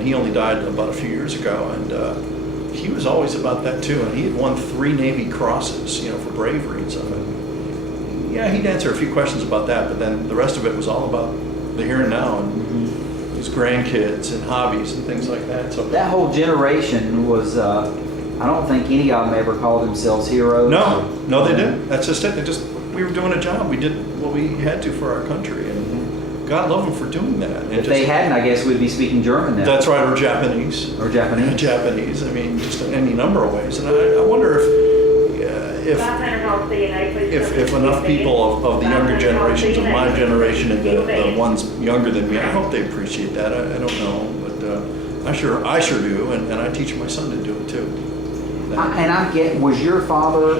and he only died about a few years ago, and he was always about that too, and he had won 3 Navy Crosses, for bravery and stuff. And yeah, he'd answer a few questions about that, but then the rest of it was all about the here and now, and his grandkids and hobbies and things like that. So that whole generation was, I don't think any of them ever called themselves heroes. No, they didn't. That's just it. We were doing a job. We did what we had to for our country, and God love them for doing that. And if they hadn't, I guess we'd be speaking German now. That's right, or Japanese. Or Japanese. Japanese. I mean, just in any number of ways. And I wonder if enough people of the younger generations, of my generation, and the ones younger than me, I hope they appreciate that. I don't know, but I sure do, and I teach my son to do it too. Was your father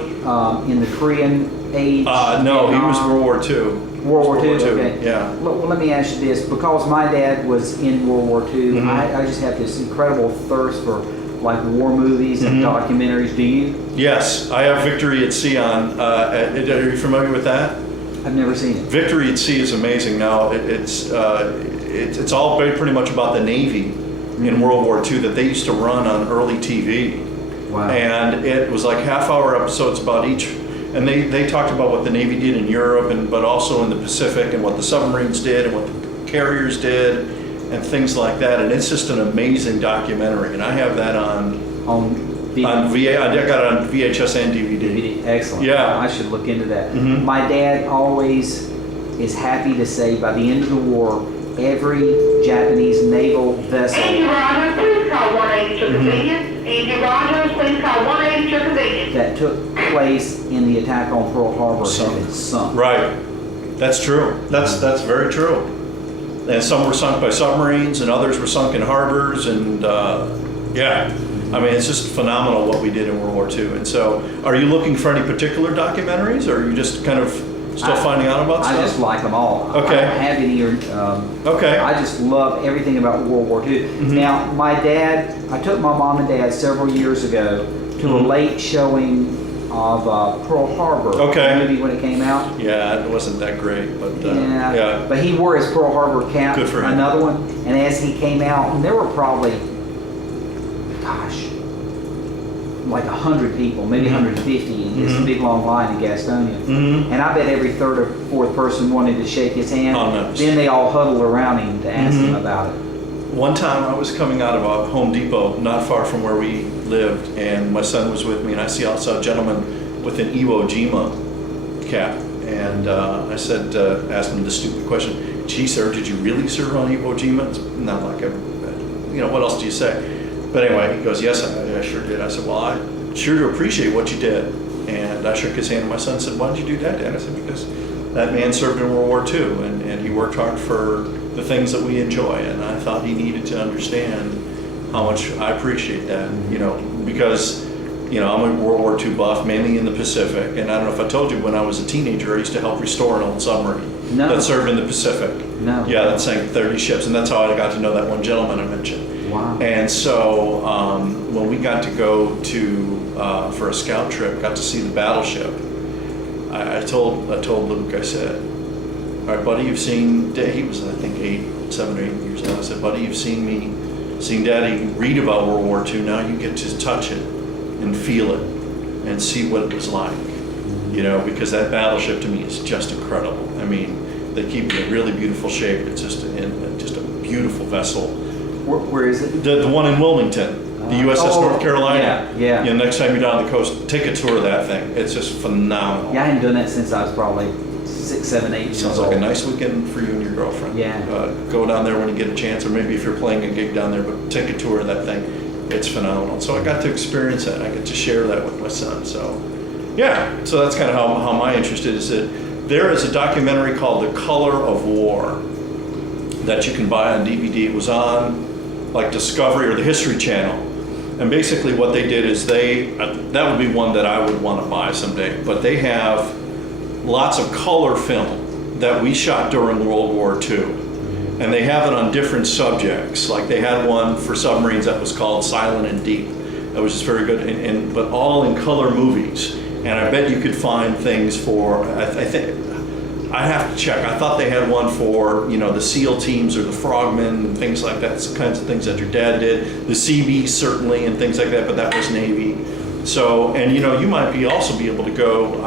in the Korean age? No, he was World War II. World War II, okay. Yeah. Well, let me ask you this. Because my dad was in World War II, I just have this incredible thirst for like war movies and documentaries. Do you? Yes, I have Victory at Sea on. Are you familiar with that? I've never seen it. Victory at Sea is amazing. Now, it's all pretty much about the Navy in World War II that they used to run on early TV. Wow. And it was like half-hour episodes about each. And they talked about what the Navy did in Europe, but also in the Pacific, and what the submarines did, and what the carriers did, and things like that. And it's just an amazing documentary. And I have that on VHS and DVD. Excellent. Yeah. I should look into that. My dad always is happy to say by the end of the war, every Japanese naval vessel. Andy Rogers, please call 180 to convenience. Andy Rogers, please call 180 to convenience. That took place in the attack on Pearl Harbor had been sunk. Right. That's true. That's very true. And some were sunk by submarines, and others were sunk in harbors, and yeah. I mean, it's just phenomenal what we did in World War II. And so, are you looking for any particular documentaries, or are you just kind of still finding out about stuff? I just like them all. Okay. I don't have any. Okay. I just love everything about World War II. Now, my dad, I took my mom and dad several years ago to a late showing of Pearl Harbor. Okay. Movie when it came out. Yeah, it wasn't that great, but yeah. But he wore his Pearl Harbor cap. Good for him. Another one. And as he came out, and there were probably, like 100 people, maybe 150 in this big long line in Gastonia. And I bet every third or fourth person wanted to shake his hand. Oh, nice. Then they all huddled around him to ask him about it. One time I was coming out of a Home Depot not far from where we lived, and my son was with me, and I saw a gentleman with an Iwo Jima cap. And I said, asked him the stupid question, "Gee, sir, did you really serve on Iwo Jima?" It's not like what else do you say? But anyway, he goes, "Yes, I sure did." I said, "Well, I sure do appreciate what you did." And I shook his hand, and my son said, "Why did you do that, Dad?" I said, "Because that man served in World War II, and he worked hard for the things that we enjoy, and I thought he needed to understand how much I appreciate that, because, I'm a World War II buff, mainly in the Pacific, and I don't know if I told you, when I was a teenager, I used to help restore an old submarine that served in the Pacific. No. Yeah, that sank 30 ships, and that's how I got to know that one gentleman I mentioned. Wow. And so when we got to go for a scout trip, got to see the battleship, I told Luke, I said, "All right, buddy, you've seen," he was, I think, 7 or 8 years old. I said, "Buddy, you've seen Daddy read about World War II. Now you get to touch it and feel it and see what it was like, because that battleship to me is just incredible. I mean, they keep it in really beautiful shape. It's just a beautiful vessel." Where is it? The one in Wilmington, the USS North Carolina. Yeah. Next time you're down the coast, take a tour of that thing. It's just phenomenal. Yeah, I hadn't done that since I was probably 6, 7, 8 years old. Sounds like a nice weekend for you and your girlfriend. Yeah. Go down there when you get a chance, or maybe if you're playing a gig down there, but take a tour of that thing. It's phenomenal. So I got to experience that. I get to share that with my son. So, yeah. So that's kind of how my interest is. That there is a documentary called The Color of War that you can buy on DVD. It was on like Discovery or the History Channel. And basically what they did is that would be one that I would want to buy someday, but they have lots of color film that we shot during World War II. And they have it on different subjects. Like they had one for submarines that was called Silent and Deep. That was just very good, but all in color movies. And I bet you could find things for, I think, I have to check. I thought they had one for, the SEAL teams or the frogmen and things like that, the kinds of things that your dad did. The Seabees certainly and things like that, but that was Navy. So, and you might also be able to go,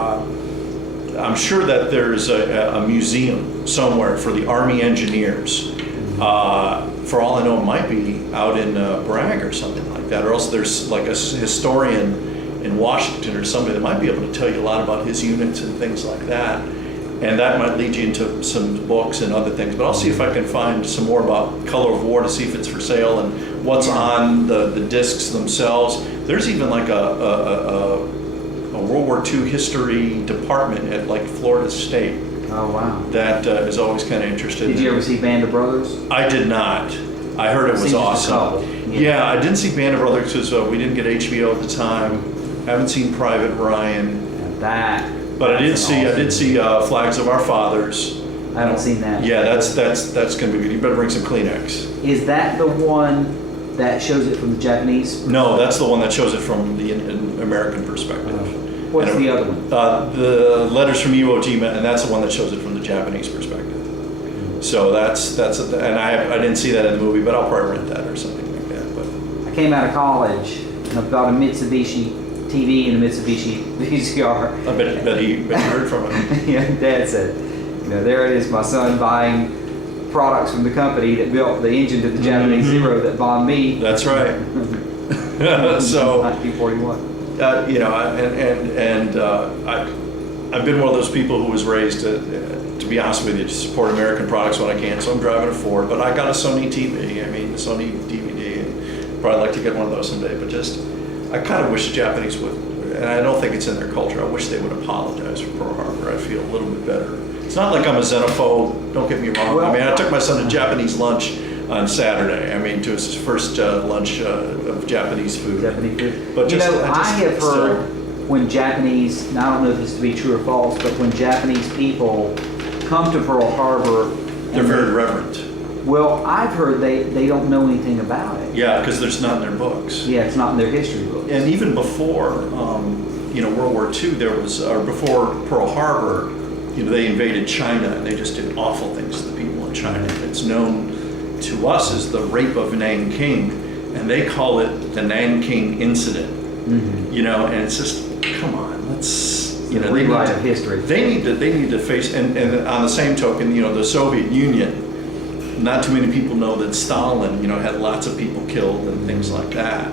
I'm sure that there's a museum somewhere for the Army engineers. For all I know, it might be out in Bragg or something like that, or else there's like a historian in Washington or somebody that might be able to tell you a lot about his units and things like that. And that might lead you into some books and other things. But I'll see if I can find some more about Color of War to see if it's for sale and what's on the discs themselves. There's even like a World War II history department at like Florida State. Oh, wow. That is always kind of interested. Did you ever see Band of Brothers? I did not. I heard it was awesome. Yeah, I didn't see Band of Brothers because we didn't get HBO at the time. Haven't seen Private Ryan. But I did see Flags of Our Fathers. I haven't seen that. Yeah, that's going to be good. You better bring some Kleenex. Is that the one that shows it from the Japanese? No, that's the one that shows it from the American perspective. What's the other one? The Letters from Iwo Jima, and that's the one that shows it from the Japanese perspective. So that's and I didn't see that in the movie, but I'll probably rent that or something like that. But I came out of college and I bought a Mitsubishi TV and a Mitsubishi VCR. I bet you heard from it. Yeah, Dad said, there it is, my son buying products from the company that built the engine to the Japanese Zero that bombed me. That's right. So 1941. I've been one of those people who was raised to be honest with you, to support American products when I can. So I'm driving a Ford, but I got a Sony TV. I mean, the Sony DVD, and probably like to get one of those someday. But I kind of wish the Japanese would, and I don't think it's in their culture. I wish they would apologize for Pearl Harbor. I feel a little bit better. It's not like I'm a xenophobe. Don't get me wrong. Well, I mean, I took my son to Japanese lunch on Saturday. I mean, to his first lunch of Japanese food. Japanese food. But I have heard when Japanese, and I don't know if this to be true or false, but when Japanese people come to Pearl Harbor, they're very reverent. Well, I've heard they don't know anything about it. Yeah, because there's not in their books. Yeah, it's not in their history books. And even before, World War II, there was, or before Pearl Harbor, they invaded China and they just did awful things to the people in China. It's known to us as the Rape of Nanking, and they call it the Nanking Incident. Mm-hmm. And it's just, come on, let's, rewrite of history. They need to face, and on the same token, the Soviet Union. Not too many people know that Stalin, had lots of people killed and things like that.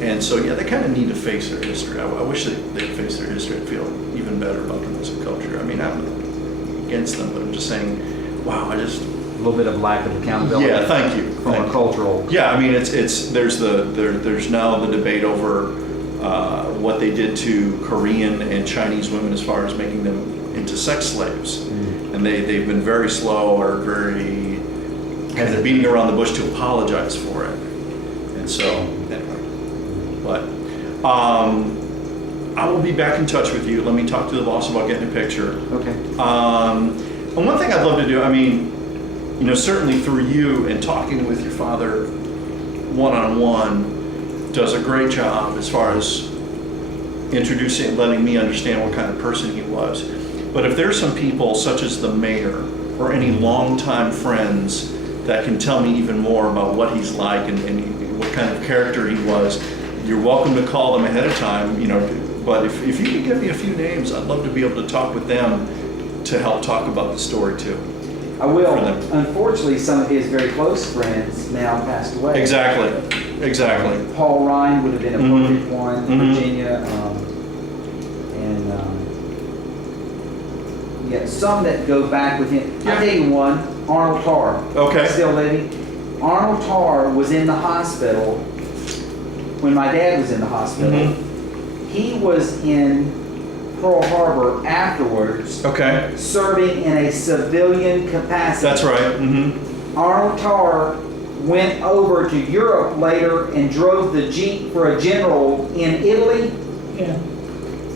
And so, yeah, they kind of need to face their history. I wish they'd face their history and feel even better about them as a culture. I mean, I'm against them, but I'm just saying, wow, a little bit of lack of accountability. Yeah, thank you. From a cultural. Yeah, I mean, there's now the debate over what they did to Korean and Chinese women as far as making them into sex slaves. Mm-hmm. And they've been very slow or very kind of beating around the bush to apologize for it. And so, anyway. But I will be back in touch with you. Let me talk to the boss about getting a picture. Okay. And one thing I'd love to do, I mean, certainly through you and talking with your father one-on-one does a great job as far as introducing and letting me understand what kind of person he was. But if there's some people such as the mayor or any longtime friends that can tell me even more about what he's like and what kind of character he was, you're welcome to call them ahead of time, but if you could give me a few names, I'd love to be able to talk with them to help talk about the story too. I will. Unfortunately, some of his very close friends now passed away. Exactly. Paul Ryan would have been a perfect one, Virginia, some that go back with him. Yeah. I'll tell you one, Arnold Tarr. Okay. Still living. Arnold Tarr was in the hospital when my dad was in the hospital. Mm-hmm. He was in Pearl Harbor afterwards. Okay. Serving in a civilian capacity. That's right. Mm-hmm. Arnold Tarr went over to Europe later and drove the Jeep for a general in Italy. Yeah.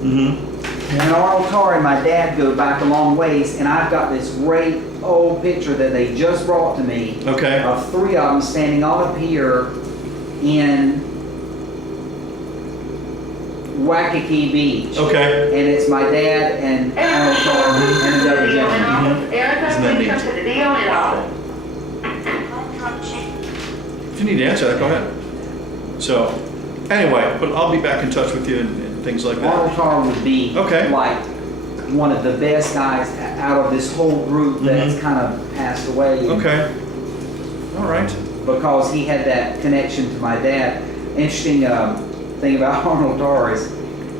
Mm-hmm. And Arnold Tarr and my dad go back a long ways, and I've got this great old picture that they just brought to me. Okay. Of three of them standing on a pier in Waikiki Beach. Okay. And it's my dad and Arnold Tar and another gentleman. Erica, Isn't that please neat? come to the DON office. If you need to answer that, go ahead. So, anyway, but I'll be back in touch with you and things like Arnold that. Tar would be Okay. like one of the best guys out of this whole group that's kind of passed away. Okay. All right. Because he had that connection to my dad. Interesting thing about Arnold Tar is,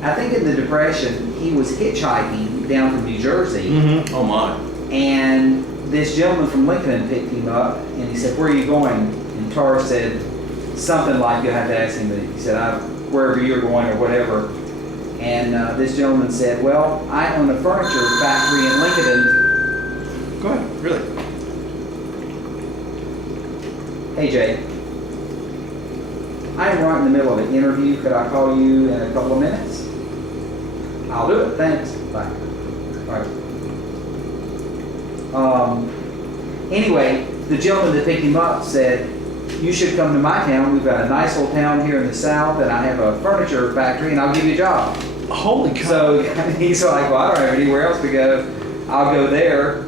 I think in the Depression, he was hitchhiking down from New Jersey. Mm-hmm. Oh my. And this gentleman from Lincoln picked him up and he said, "Where are you going?" And Tar said something like, you'll have to ask him, but he said, "Wherever you're going," or whatever. And this gentleman said, "Well, I own a furniture factory in Lincoln." Go ahead. Really? Hey Jay, I am right in the middle of an interview. Could I call you in a couple of minutes? I'll do it. Thanks. Bye. All right. Anyway, the gentleman that picked him up said, "You should come to my town. We've got a nice little town here in the south, and I have a furniture factory, and I'll give you a job." Holy cow. So he's like, "Well, I don't have anywhere else to go. I'll go there."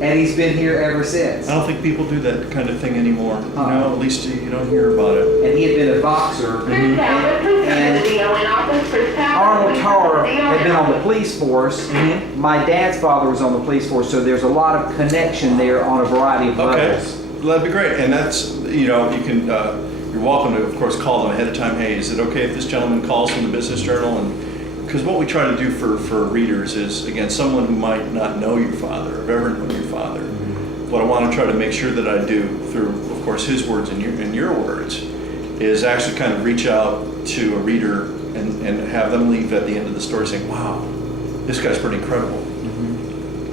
And he's been here ever since. I don't think people do that kind of thing anymore. You Uh-uh. know, at least you don't hear about it. And he had been a boxer. Miss Talbot, please come And to the DON office. Miss Talbot, Arnold please come Tar to the had been DON on the office. police force. Mm-hmm. My dad's father was on the police force, so there's a lot of connection there on a variety of Okay. levels. Well, that'd be great. And that's, you know, you can, you're welcome to, of course, call them ahead of time. Hey, is it okay if this gentleman calls from the Business Journal? And because what we try to do for readers is, again, someone who might not know your father, or ever known your father. What I want to try to make sure that I do through, of course, his words and your words, is actually kind of reach out to a reader and have them leave at the end of the story saying, "Wow, this guy's pretty incredible."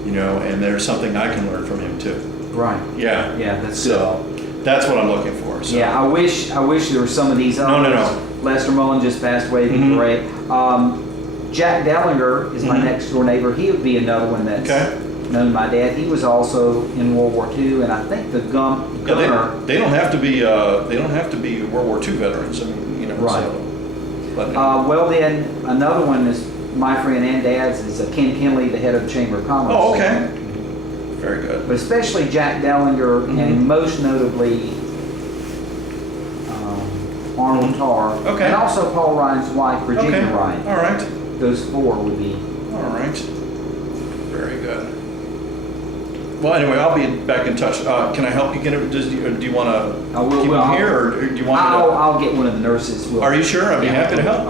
You know, and there's something I can learn from him too. Right. Yeah. Yeah, that's So that's what I'm looking for. So. Yeah, I wish there were some of these No, others. no, no. Lester Mullen just passed away. It'd be Mhm. great. Jack Dellinger is my Mhm. next door neighbor. He would be another one that's Okay. known my dad. He was also in World War II, and I think the Yeah, gunner. they don't have to be World War II veterans. I mean, you know. Right. So, but, Well, then another one is my friend and dad's is Ken Kinley, the head of the Chamber of Commerce. oh, okay. Very good. But especially Jack Dellinger, Mhm. and most notably Arnold Mhm. Tar, Okay. and also Paul Ryan's wife, Virginia Okay. Ryan. All right. Those four would be. All right. Very good. Well, anyway, I'll be back in touch. Can I help you get it? Do you want to I will- keep well, him here, or do you want me to? I'll get one of the nurses. Are you sure? I'd be happy to help.